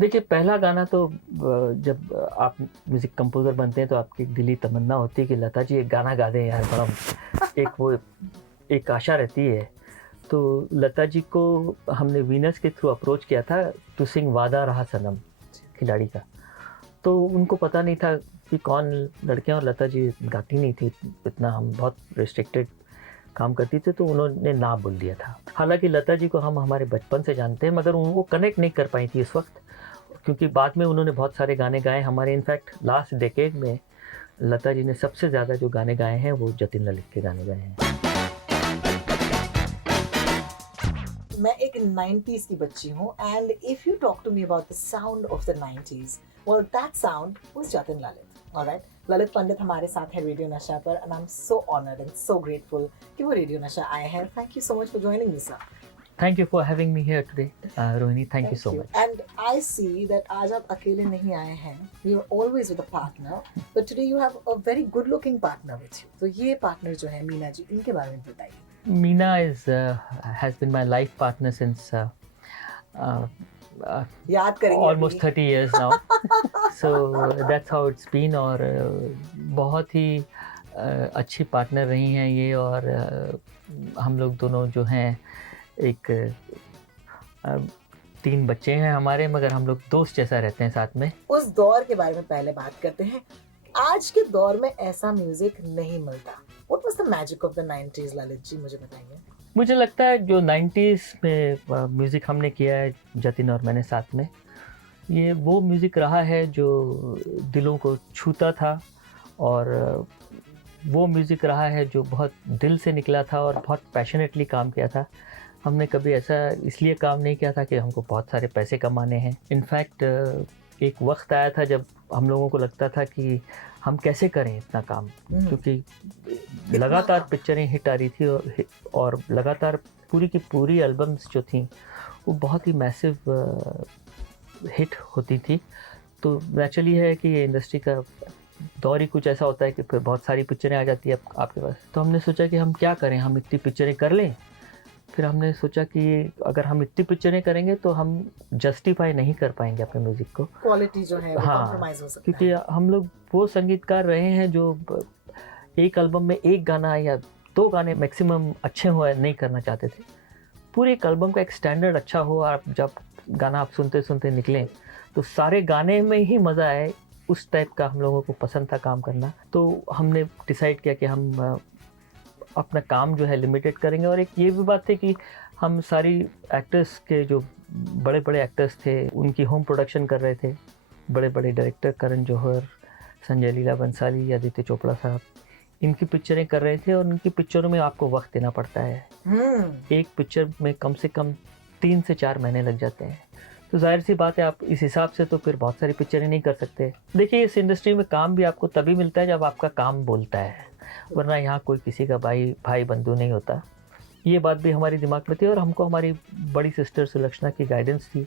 देखिए पहला गाना तो जब आप म्यूज़िक कंपोज़र बनते हैं तो आपकी दिली तमन्ना होती है कि लता जी एक गाना गा दें यार, बड़ा एक वो एक आशा रहती है। तो लता जी को हमने वीनस के थ्रू अप्रोच किया था टू सिंग वादा रहा सनम, खिलाड़ी का। तो उनको पता नहीं था कि कौन लड़कियां, और लता जी गाती नहीं थी इतना, हम बहुत रिस्ट्रिक्टेड काम करती थी, तो उन्होंने ना बोल दिया था। हालांकि लता जी को हम हमारे बचपन से जानते हैं, मगर वो कनेक्ट नहीं कर पाई थी इस वक्त, क्योंकि बाद में उन्होंने बहुत सारे गाने गाए हमारे। इनफैक्ट लास्ट डेकेड में लता जी ने सबसे ज़्यादा जो गाने गाए हैं वो जतिन ललित के गाने गाए हैं। मैं एक 90s की बच्ची हूँ and if you talk to me about the sound of the 90s, well that sound was Jatin Lalit. Alright, Lalit Pandit हमारे साथ है रेडियो नशा पर and I'm so honored and so grateful कि वो रेडियो नशा आए हैं. Thank you so much for joining me, sir. Thank you for having me here today, Rohini. Thank you so much. And I see that आज आप अकेले नहीं आए हैं. You're always with a partner, but today you have a very good-looking partner with you. तो ये partner जो है मीना जी, इनके बारे में बताइए. Meena has been my life partner since याद करेंगे almost 30 years now. So that's how it's been. और बहुत ही अच्छी पार्टनर रही हैं ये, और हम लोग दोनों जो हैं एक 3 बच्चे हैं हमारे, मगर हम लोग दोस्त जैसा रहते हैं साथ में। उस दौर के बारे में पहले बात करते हैं. आज के दौर में ऐसा म्यूजिक नहीं मिलता. What was the magic of the 90s, Lalit ji, मुझे बताइए. मुझे लगता है जो 90s में म्यूज़िक हमने किया है जतिन और मैंने साथ में, ये वो म्यूज़िक रहा है जो दिलों को छूता था, और वो म्यूज़िक रहा है जो बहुत दिल से निकला था और बहुत पैशनेटली काम किया था. हमने कभी ऐसा इसलिए काम नहीं किया था कि हमको बहुत सारे पैसे कमाने हैं. इनफैक्ट एक वक्त आया था जब हम लोगों को लगता था कि हम कैसे करें इतना काम, क्योंकि लगातार पिक्चरें हिट आ रही थी, और लगातार पूरी की पूरी एल्बम्स जो थी वो बहुत ही मैसिव हिट होती थी. तो नेचुरली है कि ये इंडस्ट्री का दौर ही कुछ ऐसा होता है कि फिर बहुत सारी पिक्चरें आ जाती है आपके पास. तो हमने सोचा कि हम क्या करें, हम इतनी पिक्चरें कर लें. फिर हमने सोचा कि अगर हम इतनी पिक्चरें करेंगे तो हम जस्टिफाई नहीं कर पाएंगे अपने म्यूज़िक को. क्वालिटी जो है वो कॉम्प्रोमाइज हो सकता है. क्योंकि हम लोग वो संगीतकार रहे हैं जो एक एल्बम में एक गाना या 2 गाने मैक्सिमम अच्छे हो नहीं करना चाहते थे. पूरे एक एल्बम का एक स्टैंडर्ड अच्छा हो, आप जब गाना आप सुनते सुनते निकलें तो सारे गाने में ही मज़ा आए, उस टाइप का हम लोगों को पसंद था काम करना. तो हमने डिसाइड किया कि हम अपना काम जो है लिमिटेड करेंगे. और एक ये भी बात थी कि हम सारी एक्टर्स के जो बड़े बड़े एक्टर्स थे उनकी होम प्रोडक्शन कर रहे थे. बड़े बड़े डायरेक्टर करण जौहर, संजय लीला बंसाली, आदित्य चोपड़ा साहब, इनकी पिक्चरें कर रहे थे. और उनकी पिक्चरों में आपको वक्त देना पड़ता है. एक पिक्चर में कम से कम 3 से 4 महीने लग जाते हैं. तो जाहिर सी बात है आप इस हिसाब से तो फिर बहुत सारी पिक्चरें नहीं कर सकते. देखिए इस इंडस्ट्री में काम भी आपको तभी मिलता है जब आपका काम बोलता है, वरना यहाँ कोई किसी का भाई बंधु नहीं होता. ये बात भी हमारे दिमाग में थी, और हमको हमारी बड़ी सिस्टर सुलक्षणा की गाइडेंस थी.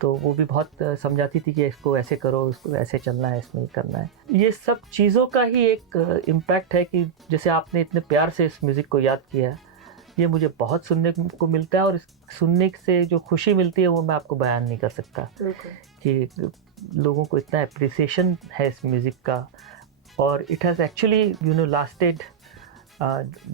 तो वो भी बहुत समझाती थी कि इसको ऐसे करो, इसको ऐसे चलना है, इसमें करना है. ये सब चीज़ों का ही एक इम्पैक्ट है कि जैसे आपने इतने प्यार से इस म्यूज़िक को याद किया, ये मुझे बहुत सुनने को मिलता है. और सुनने से जो खुशी मिलती है वो मैं आपको बयान नहीं कर सकता कि लोगों को इतना अप्रिसिएशन है इस म्यूज़िक का. और it has actually lasted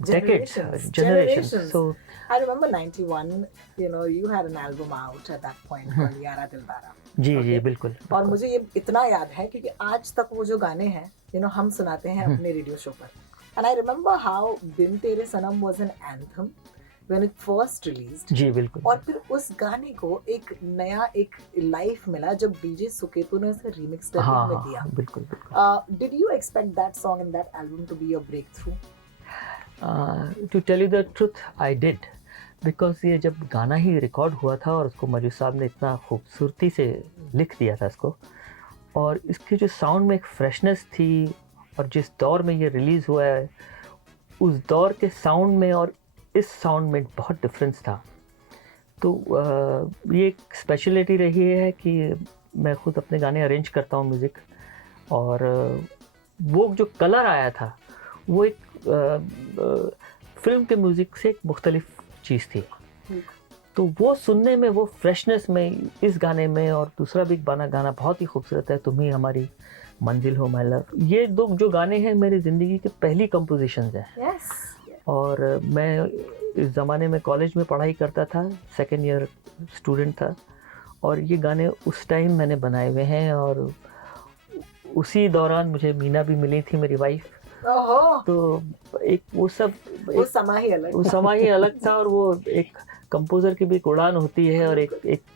decades, generations. So I remember 91, you had an album out at that point called यारा दिलदारा. जी बिल्कुल. और मुझे ये इतना याद है क्योंकि आज तक वो जो गाने हैं हम सुनाते हैं अपने रेडियो शो पर. And I remember how बिन तेरे सनम was an anthem when it first released. जी बिल्कुल. और फिर उस गाने को एक नया एक लाइफ मिला जब डीजे सुकेतु ने उसे रीमिक्स करके में दिया. बिल्कुल. Did you expect that song and that album to be your breakthrough? To tell you the truth, I did. Because ये जब गाना ही रिकॉर्ड हुआ था और उसको मजू साहब ने इतना खूबसूरती से लिख दिया था इसको, और इसके जो साउंड में एक फ्रेशनेस थी, और जिस दौर में ये रिलीज़ हुआ है उस दौर के साउंड में और इस साउंड में बहुत डिफरेंस था. तो ये एक स्पेशलिटी रही है कि मैं खुद अपने गाने अरेंज करता हूँ म्यूज़िक, और वो जो कलर आया था वो एक फिल्म के म्यूज़िक से एक मुख्तलिफ चीज़ थी. तो वो सुनने में, वो फ्रेशनेस में, इस गाने में और दूसरा भी गाना बहुत ही खूबसूरत है, तुम ही हमारी मंजिल हो माय लव। ये दो जो गाने हैं मेरी ज़िंदगी के पहली कंपोजिशंस हैं। Yes. और मैं इस ज़माने में कॉलेज में पढ़ाई करता था, सेकेंड ईयर स्टूडेंट था, और ये गाने उस टाइम मैंने बनाए हुए हैं। और उसी दौरान मुझे मीना भी मिली थी, मेरी वाइफ। ओहो, तो एक वो सब वो समा ही अलग वो था। समा ही अलग था। और वो एक कंपोज़र की भी एक उड़ान होती है, और एक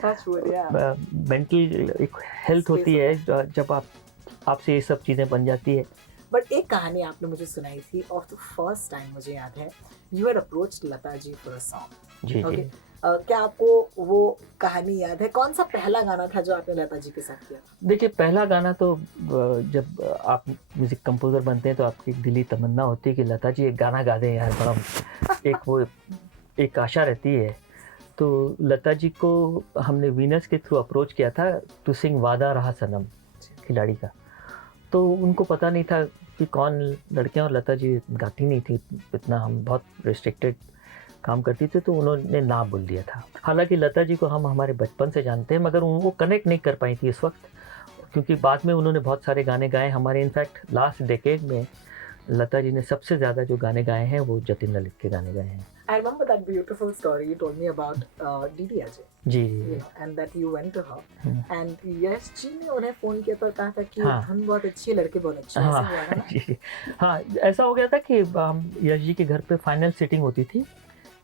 Touch wood, yeah. मेंटल एक हेल्थ होती है जब आपसे ये सब चीज़ें बन जाती है। बट एक कहानी आपने मुझे सुनाई थी ऑफ द फर्स्ट टाइम, मुझे याद है, you had approached Lata ji for a song. जी Okay. जी। क्या आपको वो कहानी याद है? कौन सा पहला गाना था जो आपने लता जी के साथ किया? देखिए, पहला गाना तो जब आप म्यूज़िक कंपोज़र बनते हैं तो आपकी दिली तमन्ना होती है कि लता जी एक गाना गा दें यार, बड़ा एक आशा रहती है। तो लता जी को हमने वीनस के थ्रू अप्रोच किया था टू सिंग वादा रहा सनम, खिलाड़ी का। तो उनको पता नहीं था कि कौन लड़कियां, और लता जी गाती नहीं थी इतना, हम बहुत रिस्ट्रिक्टेड काम करती थी, तो उन्होंने ना बोल दिया था। हालांकि लता जी को हम हमारे बचपन से जानते हैं, मगर वो कनेक्ट नहीं कर पाई थी इस वक्त, क्योंकि बाद में उन्होंने बहुत सारे गाने गाए हमारे। इनफैक्ट लास्ट डेकेड में लता जी ने सबसे ज़्यादा जो गाने गाए हैं वो जतिन ललित के गाने गाए हैं। I remember that beautiful story you told me about Didi Ajay. Ji You ji know, and that you went to her. Hmm. And Yash ji ने उन्हें फोन किया तो कहा था कि हाँ। धुन बहुत अच्छी है, लड़के बहुत अच्छे हैं, ऐसा हुआ था ना? जी हाँ, ऐसा हो गया था कि यश जी के घर पे फाइनल सिटिंग होती थी,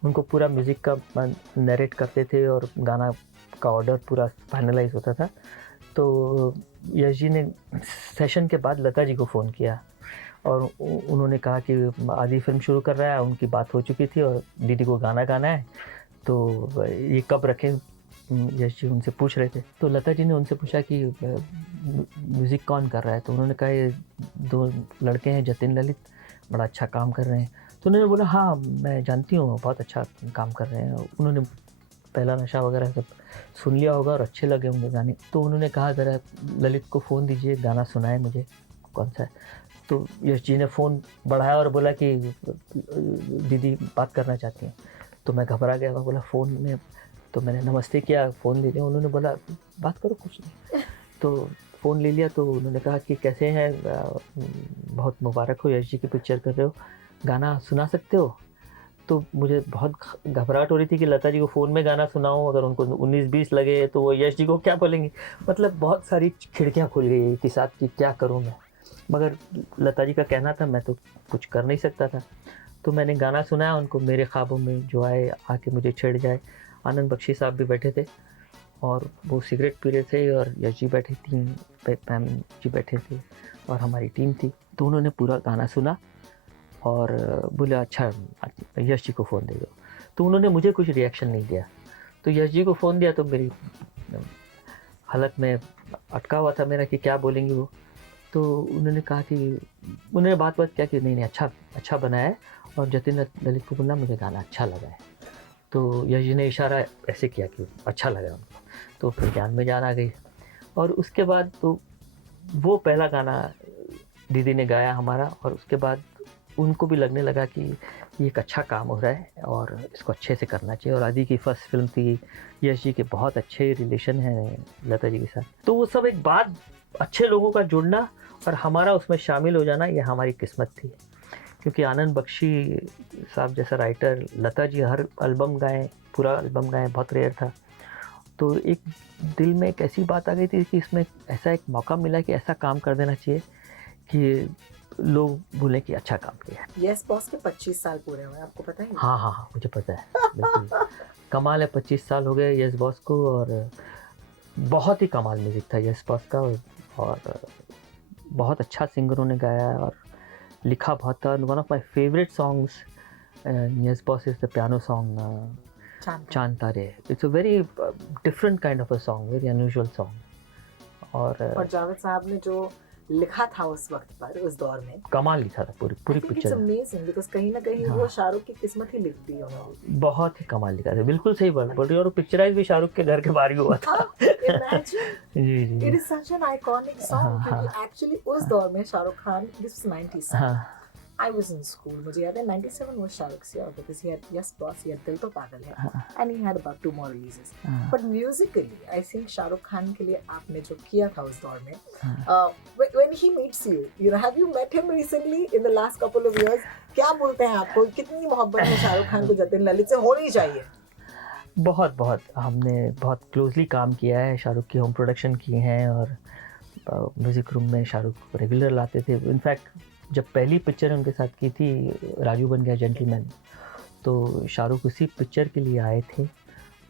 उनको पूरा म्यूज़िक का नरेट करते थे और गाना का ऑर्डर पूरा फाइनलाइज होता था। तो यश जी ने सेशन के बाद लता जी को फ़ोन किया और उन्होंने कहा कि आदि फिल्म शुरू कर रहा है, उनकी बात हो चुकी थी और दीदी को गाना गाना है, तो ये कब रखें, यश जी उनसे पूछ रहे थे। तो लता जी ने उनसे पूछा कि म्यूज़िक कौन कर रहा है, तो उन्होंने कहा ये दो लड़के हैं जतिन ललित, बड़ा अच्छा काम कर रहे हैं। तो उन्होंने बोला हाँ मैं जानती हूँ, बहुत अच्छा काम कर रहे हैं। उन्होंने पहला नशा वगैरह सब सुन लिया होगा और अच्छे लगे होंगे गाने। तो उन्होंने कहा ज़रा ललित को फ़ोन दीजिए, गाना सुनाए मुझे कौन सा है। तो यश जी ने फ़ोन बढ़ाया और बोला कि दीदी बात करना चाहती हैं। तो मैं घबरा गया, मैं बोला फ़ोन में, तो मैंने नमस्ते किया, फ़ोन ले लिया। उन्होंने बोला बात करो, कुछ नहीं। तो फ़ोन ले लिया। तो उन्होंने कहा कि कैसे हैं, बहुत मुबारक हो, यश जी की पिक्चर कर रहे हो, गाना सुना सकते हो। तो मुझे बहुत घबराहट हो रही थी कि लता जी को फ़ोन में गाना सुनाऊँ, अगर उनको 19-20 लगे तो वो यश जी को क्या बोलेंगे। मतलब बहुत सारी खिड़कियाँ खुल गई एक ही साथ कि क्या करूँ मैं, मगर लता जी का कहना था, मैं तो कुछ कर नहीं सकता था। तो मैंने गाना सुनाया उनको, मेरे ख्वाबों में जो आए आके मुझे छेड़ जाए। आनंद बख्शी साहब भी बैठे थे और वो सिगरेट पी रहे थे, और यश जी बैठे थी, पैम जी बैठे थे और हमारी टीम थी। तो उन्होंने पूरा गाना सुना और बोले अच्छा यश जी को फ़ोन दे दो। तो उन्होंने मुझे कुछ रिएक्शन नहीं दिया। तो यश जी को फ़ोन दिया तो मेरी हालत में अटका हुआ था मेरा कि क्या बोलेंगे वो। तो उन्होंने कहा कि उन्होंने बात किया कि नहीं अच्छा बना है, और जतिन ललित को बोलना मुझे गाना अच्छा लगा है। तो यश जी ने इशारा ऐसे किया कि अच्छा लगा उनको। तो फिर जान में जान आ गई। और उसके बाद तो वो पहला गाना दीदी ने गाया हमारा, और उसके बाद उनको भी लगने लगा कि ये एक अच्छा काम हो रहा है और इसको अच्छे से करना चाहिए। और आदि की फर्स्ट फिल्म थी, यश जी के बहुत अच्छे रिलेशन हैं लता जी के साथ। तो वो सब एक बाद, अच्छे लोगों का जुड़ना और हमारा उसमें शामिल हो जाना, ये हमारी किस्मत थी। क्योंकि आनंद बख्शी साहब जैसा राइटर, लता जी हर एल्बम गाएँ, पूरा एल्बम गाएँ, बहुत रेयर था। तो एक दिल में एक ऐसी बात आ गई थी कि इसमें ऐसा एक मौका मिला कि ऐसा काम कर देना चाहिए कि लोग बोले कि अच्छा काम किया है। यस बॉस के 25 साल पूरे हुए, आपको पता है? हाँ, मुझे पता है, बिल्कुल। कमाल है, 25 साल हो गए यस बॉस को, और बहुत ही कमाल म्यूज़िक था यस बॉस का, और बहुत अच्छा सिंगरों ने गाया और लिखा बहुत था। One of my favourite songs yes boss is the piano song चांद तारे। It's a very different kind of a song, very unusual song. और जावेद साहब ने जो लिखा था उस वक्त पर, उस दौर में, कमाल लिखा था पूरी पिक्चर। इट्स अमेजिंग बिकॉज़ कहीं ना कहीं वो शाहरुख की किस्मत ही लिख दी उन्होंने। बहुत ही कमाल लिखा था, बिल्कुल सही बात बोल रही हो। और पिक्चराइज भी शाहरुख के घर के बाहर ही हुआ था। इमेजिन, जी it is such an iconic song, क्योंकि एक्चुअली उस दौर में शाहरुख खान, दिस 90s, हाँ I was in school. मुझे याद है 97 was Shahrukh year because he had Yes Boss, he had Dil To Pagal Hai, and he had about 2 more releases. But musically, I think Shahrukh Khan के लिए आपने जो किया था उस दौर में, when he meets you, have you met him recently in the last couple of years? क्या बोलते हैं आपको? कितनी मोहब्बत है शाहरुख खान को जतिन ललित से होनी चाहिए? बहुत बहुत हमने बहुत क्लोजली काम किया है, शाहरुख की होम प्रोडक्शन की हैं और म्यूज़िक रूम में शाहरुख रेगुलर लाते थे। इनफैक्ट जब पहली पिक्चर उनके साथ की थी राजू बन गया जेंटलमैन, तो शाहरुख उसी पिक्चर के लिए आए थे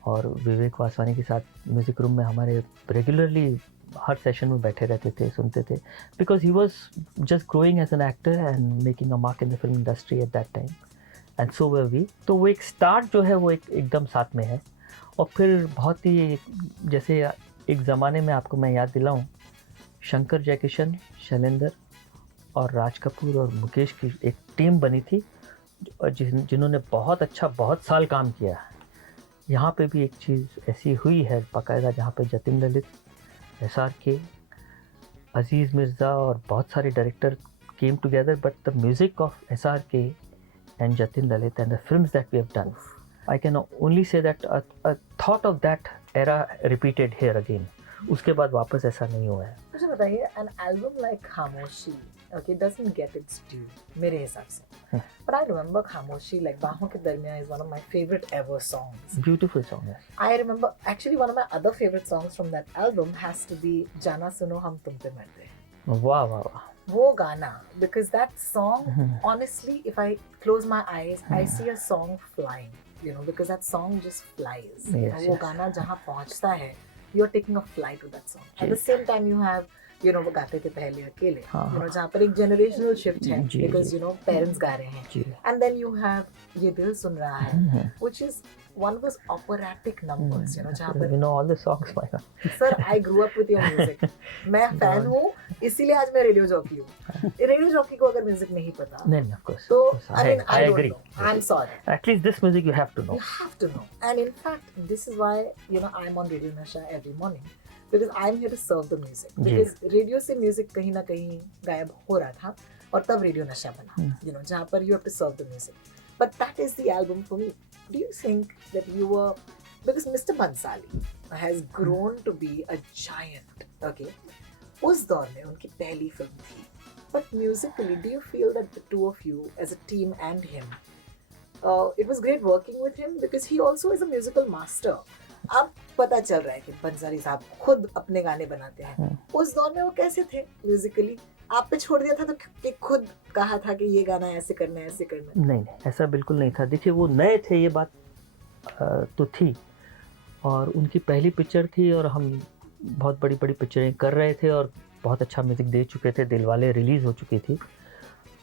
और विवेक वासवानी के साथ म्यूज़िक रूम में हमारे रेगुलरली हर सेशन में बैठे रहते थे, सुनते थे, because he was just growing as an actor and making a mark in the film industry at that time, and so were we. तो वो एक स्टार्ट जो है वो एकदम साथ में है। और फिर बहुत ही जैसे एक ज़माने में आपको मैं याद दिलाऊं, शंकर जयकिशन, शैलेंद्र और राज कपूर और मुकेश की एक टीम बनी थी जिन्होंने बहुत अच्छा बहुत साल काम किया। यहाँ पे भी एक चीज़ ऐसी हुई है बाकायदा, जहाँ पे जतिन ललित, SRK, अजीज़ मिर्ज़ा और बहुत सारे director came together, but the music of SRK and Jatin Lalit and the films that we have done, I can only say that a thought of that era repeated here again. उसके बाद वापस ऐसा नहीं हुआ है। मुझे बताइए, an album like खामोशी, okay, doesn't get its due मेरे हिसाब से, but I remember खामोशी, like बाहों के दरमियान, is one of my favorite ever songs. Beautiful song है। I remember actually one of my other favorite songs from that album has to be जाना सुनो हम तुम पे मरते। वाह वाह वाह, वो गाना, because that song, honestly, if I close my eyes, I see a song flying, because that song just flies. Yes, वो yes. गाना जहाँ पहुँचता है, you're taking a flight with that song. At the same time, you have, वो गाते थे पहले अकेले, जहाँ पर एक generational shift है, जी, because parents गा रहे हैं, जी। and then you have ये दिल सुन रहा है, which is one of those operatic numbers, जहाँ पर You know all the songs by now. Sir, I grew up with your music. मैं फैन हूँ, इसीलिए आज मैं रेडियो जॉकी हूँ। रेडियो जॉकी को अगर म्यूजिक नहीं पता, नहीं, of course. तो I I don't agree. know. I'm sorry. At least this music you have to know. You have to know. And in fact, this is why I'm on Radio Nasha every morning, because I'm here to serve the music. Because radio से music कहीं ना कहीं गायब हो रहा था, और तब रेडियो नशा बना, जहाँ पर you have to serve the music. But that is the album for me. Do you think that you were, because Mr. Bhansali has grown to be a giant, okay? उस दौर में उनकी पहली फिल्म थी, but musically, do you feel that the two of you as a team and him, it was great working with him because he also is a musical master. अब पता चल रहा है कि बंसाली साहब खुद अपने गाने बनाते हैं। उस दौर में वो कैसे थे म्यूजिकली? आप पे छोड़ दिया था तो कि खुद कहा था कि ये गाना ऐसे करना है, ऐसे करना है? नहीं, ऐसा बिल्कुल नहीं था। देखिए, वो नए थे, ये बात तो थी, और उनकी पहली पिक्चर थी और हम बहुत बड़ी बड़ी पिक्चरें कर रहे थे और बहुत अच्छा म्यूज़िक दे चुके थे, दिलवाले रिलीज़ हो चुकी थी।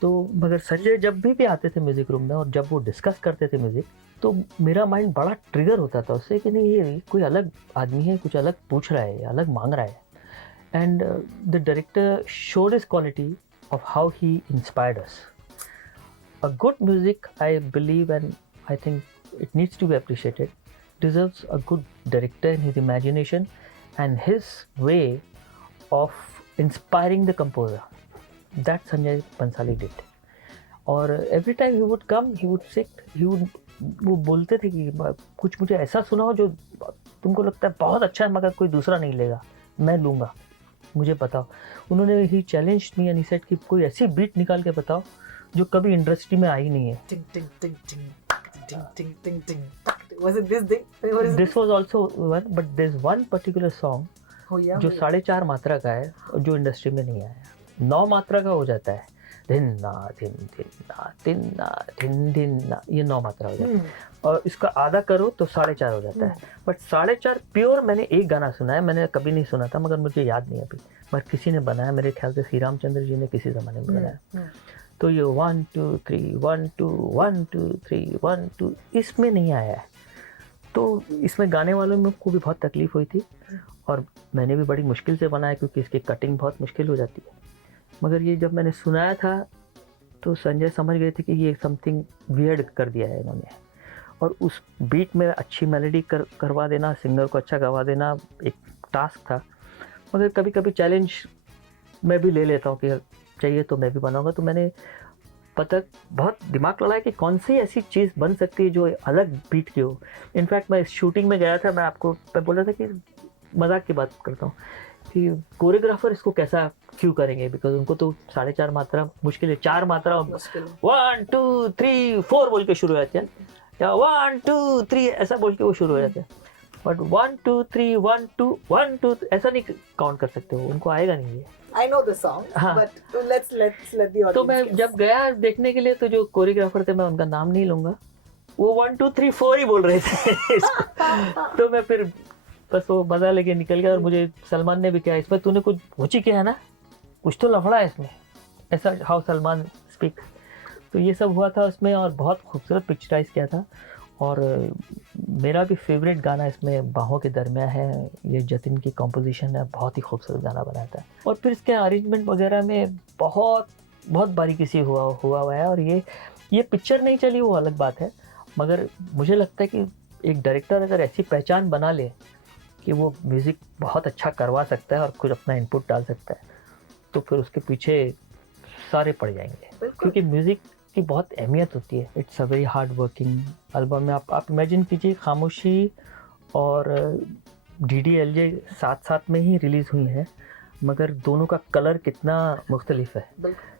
तो मगर संजय जब भी आते थे म्यूज़िक रूम में और जब वो डिस्कस करते थे म्यूज़िक, तो मेरा माइंड बड़ा ट्रिगर होता था उससे कि नहीं, ये कोई अलग आदमी है, कुछ अलग पूछ रहा है, अलग मांग रहा है। And the director showed his quality of how he inspired us. A good music, I believe and I think it needs to be appreciated, deserves a good director in his imagination and his way of inspiring the composer. That Sanjay Bhansali did. और every time he would come, he would sit, वो बोलते थे कि कुछ मुझे ऐसा सुनाओ जो तुमको लगता है बहुत अच्छा है मगर कोई दूसरा नहीं लेगा, मैं लूँगा, मुझे बताओ। उन्होंने ही challenge me and he said कि कोई ऐसी बीट निकाल के बताओ जो कभी इंडस्ट्री में आई नहीं है। Ting ting ting ting ting ting ting ting. Was it this thing? This was also one, but there's one particular song जो 4.5 मात्रा का है जो इंडस्ट्री में नहीं आया। 9 मात्रा का हो जाता है, धिन ना धिन धिन ना धिन ना धिन धिन ना, ये 9 मात्रा हो जाता है। और इसका आधा करो तो 4.5 हो जाता है। बट 4.5 प्योर मैंने एक गाना सुना है, मैंने कभी नहीं सुना था, मगर मुझे याद नहीं अभी, बट किसी ने बनाया, मेरे ख्याल से श्री रामचंद्र जी ने किसी ज़माने में बनाया। तो ये 1 2 3 1 2 1 2 3 1 2 इसमें नहीं आया है। तो इसमें गाने वालों को भी बहुत तकलीफ़ हुई थी और मैंने भी बड़ी मुश्किल से बनाया क्योंकि इसकी कटिंग बहुत मुश्किल हो जाती है। मगर ये जब मैंने सुनाया था तो संजय समझ गए थे कि ये समथिंग वियर्ड कर दिया है इन्होंने, और उस बीट में अच्छी मेलोडी करवा देना, सिंगर को अच्छा गवा देना एक टास्क था। मगर कभी कभी चैलेंज मैं भी ले लेता हूँ कि चाहिए तो मैं भी बनाऊँगा। तो मैंने पता बहुत दिमाग लड़ा है कि कौन सी ऐसी चीज़ बन सकती है जो अलग बीट की हो। इनफैक्ट मैं शूटिंग में गया था, मैं बोल रहा था कि मजाक की बात करता हूँ कि कोरियोग्राफर इसको कैसा क्यों करेंगे, बिकॉज उनको तो 4.5 मात्रा मुश्किल है, 4 मात्रा मुश्किल है। 1 2 3 4 बोल के शुरू हो जाते हैं, या 1 2 3 ऐसा बोल के वो शुरू हो जाते हैं। बट 1 2 3 1 2 1 2 ऐसा नहीं काउंट कर सकते हो, उनको आएगा नहीं ये। I know the song, हाँ। but let's let the audience तो मैं guess. जब गया देखने के लिए तो जो कोरियोग्राफर थे, मैं उनका नाम नहीं लूंगा, वो 1 2 3 4 ही बोल रहे थे तो मैं फिर बस वो मजा लेके निकल गया। और मुझे सलमान ने भी कहा, इसमें तूने कुछ भूची किया है ना, कुछ तो लफड़ा है इसमें, ऐसा हाउ सलमान स्पीक। तो ये सब हुआ था उसमें और बहुत खूबसूरत पिक्चराइज किया था। और मेरा भी फेवरेट गाना इसमें बाहों के दरमियान है, ये जतिन की कॉम्पोजिशन है, बहुत ही खूबसूरत गाना बनाया था। और फिर इसके अरेंजमेंट वगैरह में बहुत बहुत बारीकी से हुआ है। और ये पिक्चर नहीं चली वो अलग बात है, मगर मुझे लगता है कि एक डायरेक्टर अगर ऐसी पहचान बना ले कि वो म्यूज़िक बहुत अच्छा करवा सकता है और कुछ अपना इनपुट डाल सकता है, तो फिर उसके पीछे सारे पड़ जाएंगे, क्योंकि म्यूज़िक की बहुत अहमियत होती है। It's a very hard working album में आप इमेजिन कीजिए, खामोशी और DDLJ साथ साथ में ही रिलीज़ हुई है, मगर दोनों का कलर कितना मुख्तलिफ है।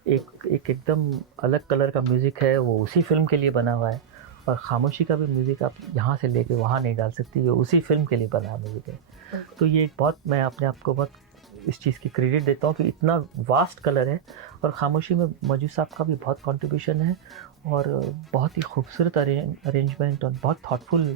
एक एकदम अलग कलर का म्यूज़िक है, वो उसी फिल्म के लिए बना हुआ है। और खामोशी का भी म्यूज़िक आप यहाँ से लेके वहाँ नहीं डाल सकती, ये उसी फिल्म के लिए बना म्यूज़िक है। तो ये एक बहुत, मैं अपने आप को बहुत इस चीज़ की क्रेडिट देता हूँ कि इतना वास्ट कलर है। और खामोशी में मौजूद साहब का भी बहुत कंट्रीब्यूशन है और बहुत ही खूबसूरत अरेंजमेंट और बहुत थॉटफुल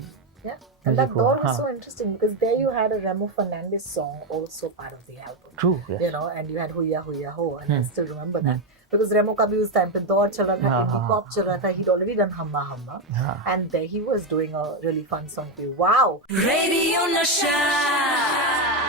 And that music हुआ। door was हाँ, so interesting because there you had a Remo Fernandez song also part of the album. true, yes. You know, and you had Huya Huya Ho, and I Hmm. still remember that because Remo का भी उस time पे दौर चल रहा था, हाँ, indie हाँ, pop चल रहा था. He'd already done Humma Humma, हाँ। and there he was doing a really fun song for you. Wow. Radio Nasha.